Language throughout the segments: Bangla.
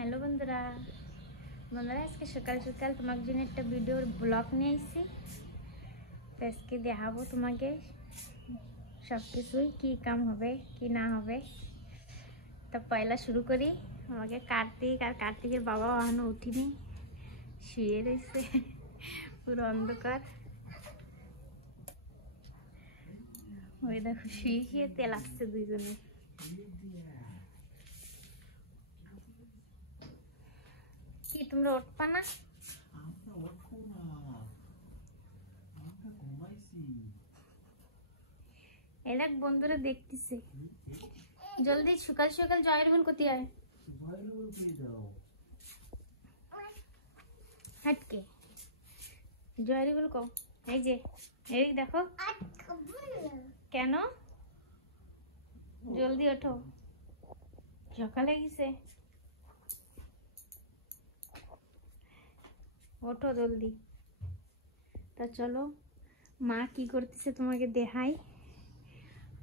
হ্যালো বন্ধুরা আজকে সকাল সকাল তোমার জন্য একটা ভিডিওর ব্লগ নিয়ে এসেছি। তো আজকে দেখাবো তোমাকে সব কিছুই কী কাম হবে কি না হবে। তো পয়লা শুরু করি। আমাকে কার্তিকের বাবা এখনো উঠিনি, শুয়ে রয়েছে পুরো অন্ধকার। ওই দেখো শুয়ে শুয়ে তেল আসছে দুইজনে। কি তোমরা উঠবা না? এরা বন্ধুরা দেখতেছে। জলদি সকাল সকাল জয়ের বোন কোথায় হয়? হাটকে জয়ের বল কও। এই যে এই দেখো কেন জলদি ওঠো, সকালে গেছে, ওঠো জলদি। তা চলো মা কি করতেছে তোমাকে দেখাই।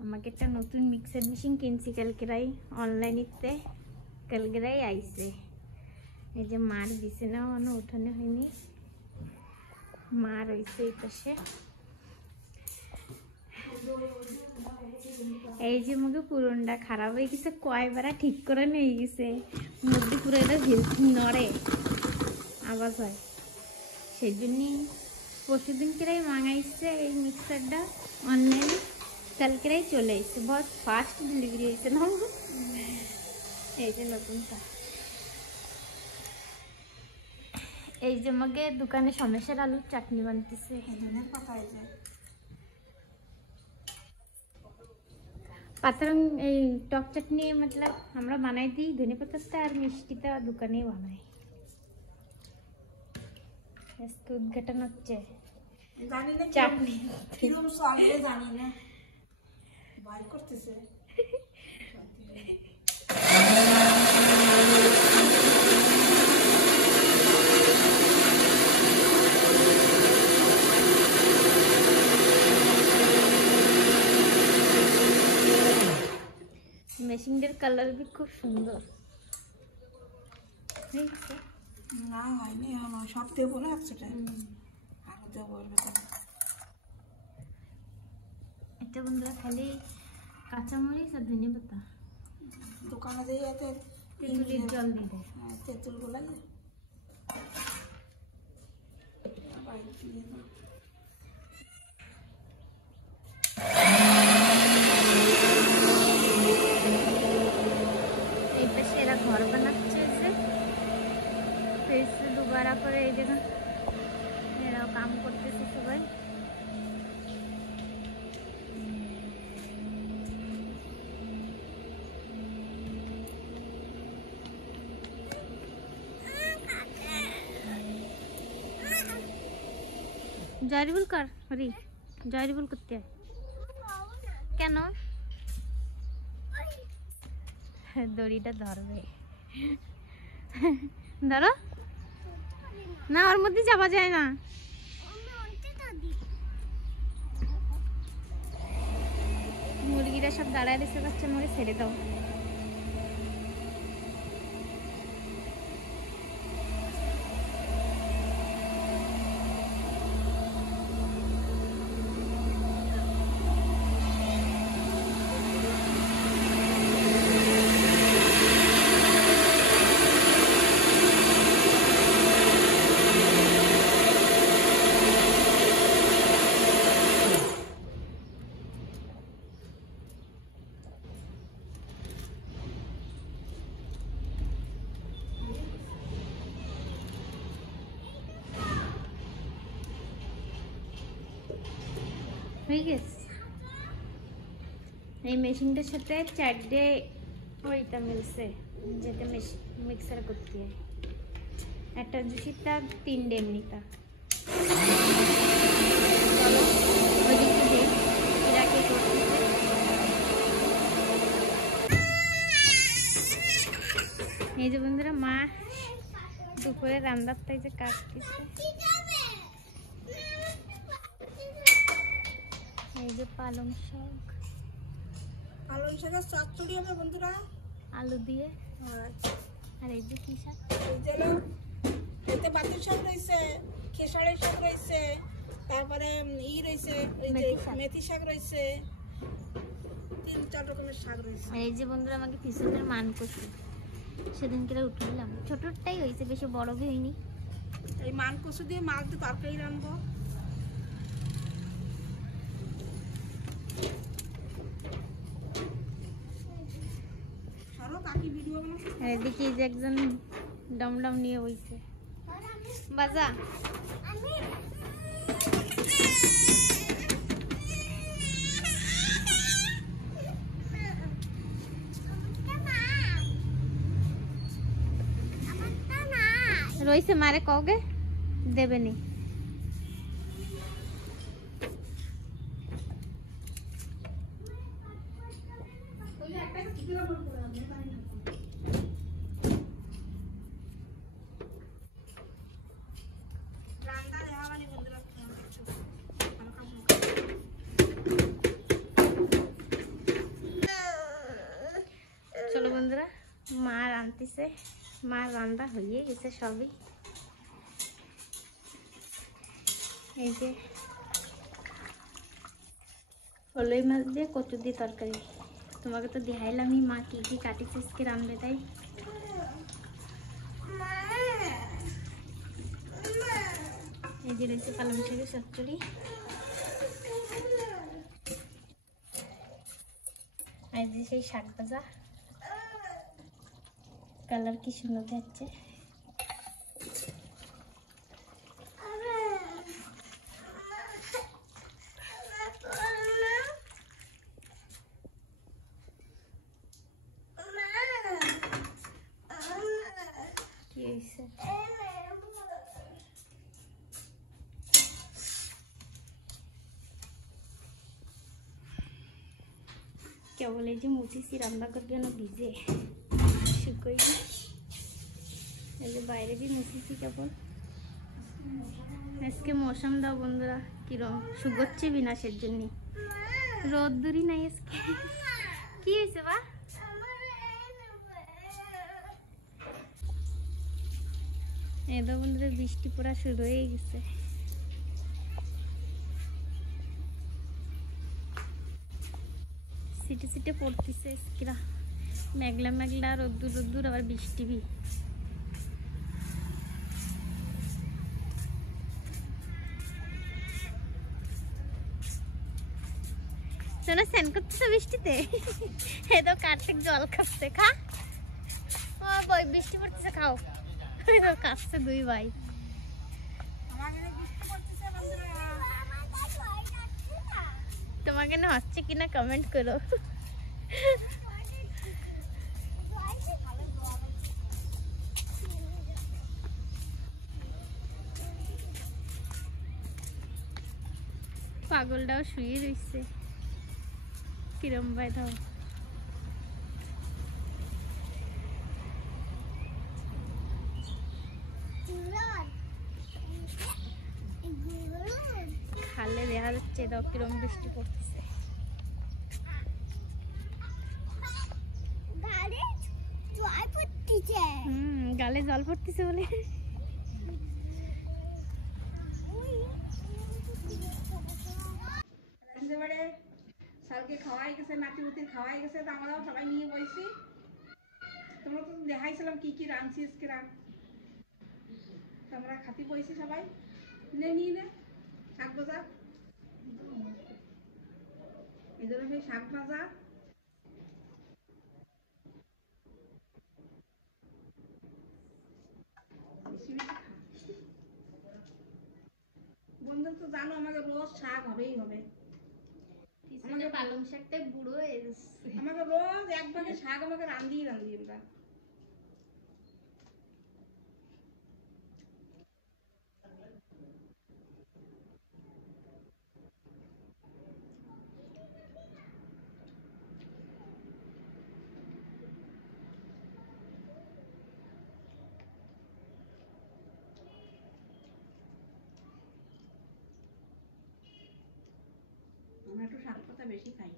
আমাকে একটা নতুন মিক্সার মেশিন কিনছি কালকেরাই অনলাইনেতে, কালকেরাই আইছে। এই যে মার বিছানা উঠানো হয়নি, মা রয়েছে এই পাশে। এই যে মুখে পুরনটা খারাপ হয়ে গেছে, কয়বার ঠিক করে নিয়ে গেছে, মধ্যে পুরো এটা নড়ে আওয়াজ হয়। সেই জন্যই পরশুদিনকেরাই মাঙাইছে এই মিক্সারটা অনলাইনে, কালকেরাই চলে এসছে। বহুত ফাস্ট ডেলিভারি হয়েছে না। এই যে নতুনটা, এই যে আমাকে দোকানে সমস্যার আলুর চাটনি বানতেছে। পাতার এই টক চাটনি মতলব আমরা বানাই দিই, ধনে পাতাটা আর মিষ্টিটা দোকানেই বানাই। আজকে উদ্ঘাটন হচ্ছে চাটনি। জানি না বাইর করতেছে। মেশিনটার কালার भी খুব সুন্দর। না হয়নি এখনো, সব দেবো না একসাথে, আরো দেবো। এটা বন্ধুরা খালি কাঁচামরিচ আর ধনে পাতা দোকানে দিয়ে তেঁতুলের জল দিয়ে দেয়। তেঁতুল গুলা এই পাশে এরা ঘর বানাচ্ছে, দুবারা করে এই জায়গা এরাও কাম করতেছে সবাই। জয়রিবুল কর হরি, জয়রিবুল করতে হয় কেন? দড়িটা ধরবে, ধরো না, ওর মধ্যে যাওয়া যায় না। মুরগিরা সব দাঁড়ায় দেখতে পাচ্ছে, মরে ছেড়ে দাও। হয়ে গেছে। এই মেশিনটার সাথে 4টে ওইটা মিলছে, যেটা মিক্সার করতে হয়। একটা জুসিটা 3টে এমনিটা। এই যে বন্ধুরা মা দুপুরে রান্নার তাই যে কাটতেছে। এই যে পালং শাক, পালং শাকের চচ্চড়ি হবে বন্ধুরা, আলু দিয়ে। আর এই যে কি শাক? এই যে হলো, এতে বাতিল শাক রয়েছে, খেসারের শাক রয়েছে, তারপরে রয়েছে ওই যে মেথি শাক রয়েছে, 3-4 রকমের শাক রয়েছে। এই যে বন্ধুরা আমাকে পিছনের মান কষু সেদিনকে উঠলাম, ছোটটাই হয়েছে, বেশি বড় হয়নি। এই মান কচু দিয়ে মাছ দিয়ে তরকারি রাঁধবো। সরো কাকি ভিডিও বানাচ্ছে। আর এদিকে এই যে একজন ডমডম নিয়ে বইছে, বাজা। রইছে মারে কওগে দেবে নি। রান্না দেওয়া মানে বন্ধুরা চলো বন্ধুরা, মা রাঁধতেছে, মা রান্না হয়ে গেছে সবই। এই যে ফলই মাছ দিয়ে কচু দিয়ে তরকারি, তোমাকে তো দেখাইলামই মা কি কি কাটিছে আজকে রান্না, তাই এই যে রয়েছে পালং শাকের চচ্চড়ি, আর যে সেই শাক ভাজা, কালার কি সুন্দর যাচ্ছে। কি হয়েছে? কেবল এই যে মুছিছি রান্না করবে না ভিজে শুকোই, এই যে বাইরে দিয়ে মুছিছি কেবল। আজকে মৌসুম দাও বন্ধুরা কিরম শুকোচ্ছে বিনাশের জন্য, রোদ দূরই নাই আজকে। কি হয়েছে বা? এই তো বন্ধুরা বৃষ্টি পুরা শুরু হয়ে গেছে। সিটে সিটে পড়তেছে আজকেরা, মেঘলা মেঘলা, রোদ্দুর রোদ্দুর, আবার বৃষ্টি বি। শোনো স্নান করতেছে বৃষ্টিতে, এ তো কার্তিক জল খাচ্ছে, খা বই বৃষ্টি পড়তেছে খাও, কাঁপছে দুই ভাই। তোমাকে না হচ্ছে কিনা কমেন্ট করো। পাগলটাও শুয়ে রয়েছে, কিরম ভাই দাও। খালে দেখা যাচ্ছে দাও কিরম বৃষ্টি পড়তেছে। গালে জল পড়তেছে বলে। সালকে খাওয়াই গেছে, নাতি মুতির খাওয়াই গেছে, তো আমরাও সবাই নিয়ে বসছি। তোমরা তো দেখাইছিলাম কি কি রাঁধছি আজকে আমরা খাতি বসছি সবাই, নিয়ে নে শাক ভাজা, এই জন্য সেই শাক ভাজা, বন্ধু তো জানো আমাকে রোজ শাক হবেই হবে, আমাকে পালং শাকটা বুড়ো হয়ে যাচ্ছে, আমাকে রোজ এক ভাগে শাক আমাকে রাঁধিয়ে আমরা। আমরা একটু শাক পাতা বেশি খাই।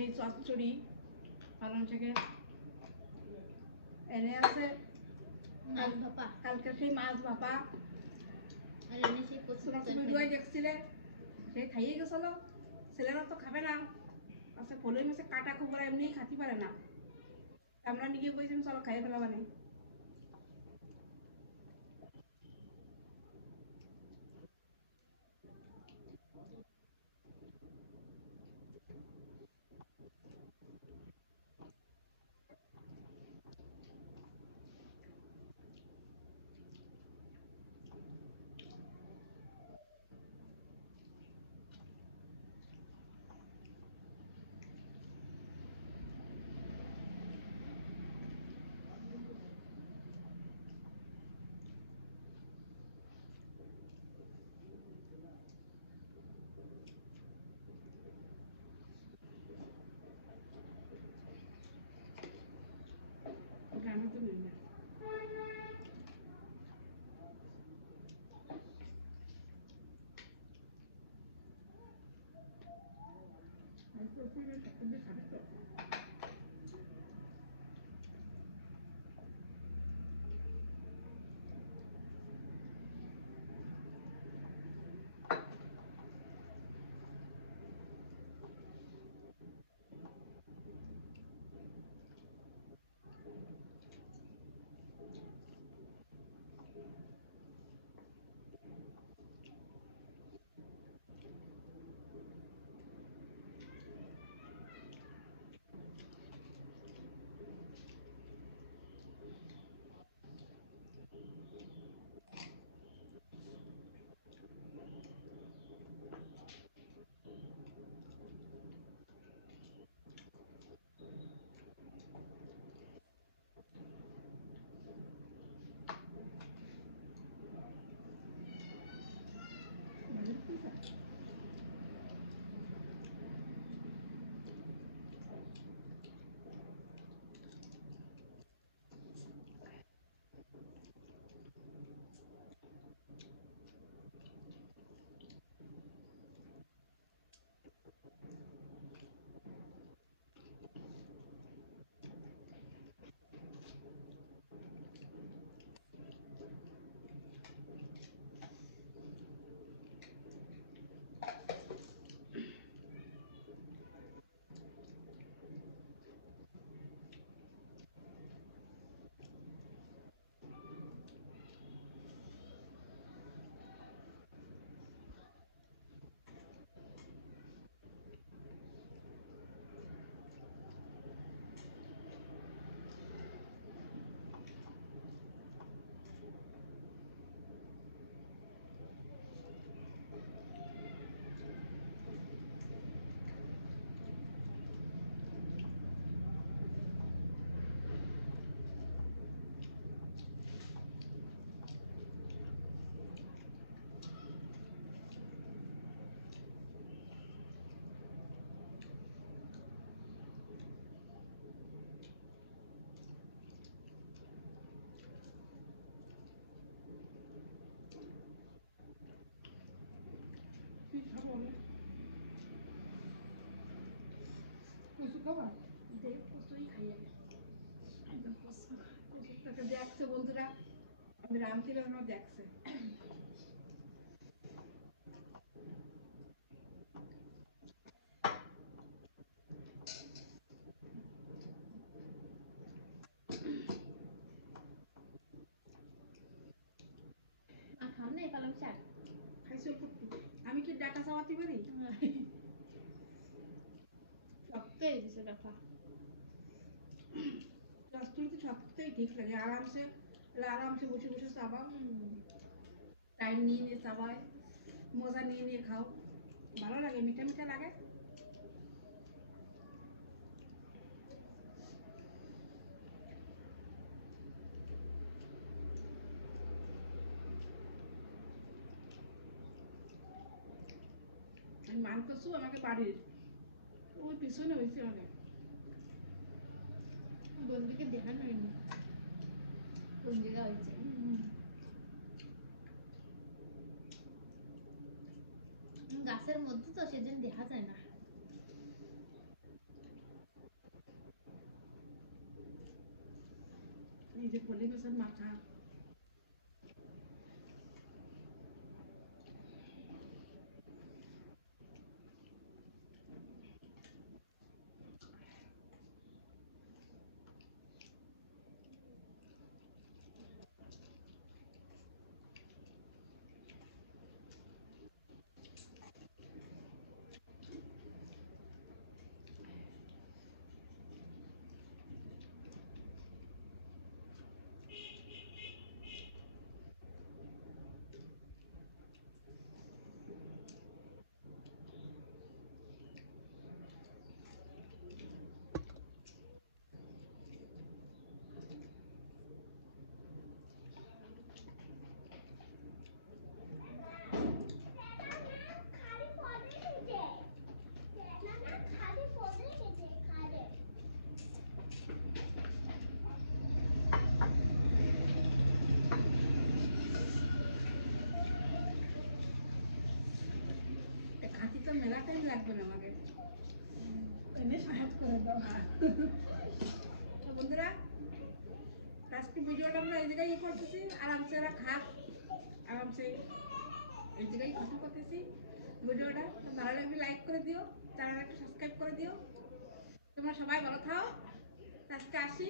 সেই চচ্চড়ি পালং শাকের এনে আছে মাছ ভাপা কালকে সেই মাছ ভাপা আর এনে সেই কচু ভিডিও দেখছিলে সেই খাইয়ে গেছিল ছেলেরা তো খাবে না আচ্ছা ফলই মাছে কাটা খুব এমনি খাতে পারে না আমরা নিয়ে বলছি চলো খাইয়ে ফেলা মানে গ্রামে তো নেই না কচু খাবা দেখ কচুই খাইয়ে কচুটাকে দেখছে বন্ধুরা আমি রামছিলাম দেখছে আর খাও না এই পালং শাক খাইছো আমি কি ডাটা চাওয়াতে পারি শক্ত হয়ে গেছে দেখা কস্তুরি তো সবটাই ঠিক লাগে আরামসে বসে বসে চাবাও টাইম নিয়ে নিয়ে চাবাই মজা নিয়ে নিয়ে খাও ভালো লাগে মিঠা মিঠা লাগে মান কচু আমাকে বাড়ির ওই পিছনে হয়েছে অনেক বন্ধুকে দেখানো হয়নি কোন জায়গা হয়েছে গাছের মধ্যে তো সেদিন দেখা যায় না এই যে পলি মাছের মাথা, খাতি তো মেলা টাইম লাগবে না আমাকে, এনে সহজ করে দাও। বন্ধুরা আজকে ভিডিওটা আমরা এই জায়গায় করতেছি, আরামসে এরা খাক, আরামসে এই জায়গায় খতম করতেছি ভিডিওটা। ভালো লাগলে লাইক করে দিও, চ্যানেলটা সাবস্ক্রাইব করে দিও। তোমরা সবাই ভালো থাও, আজকে আসি।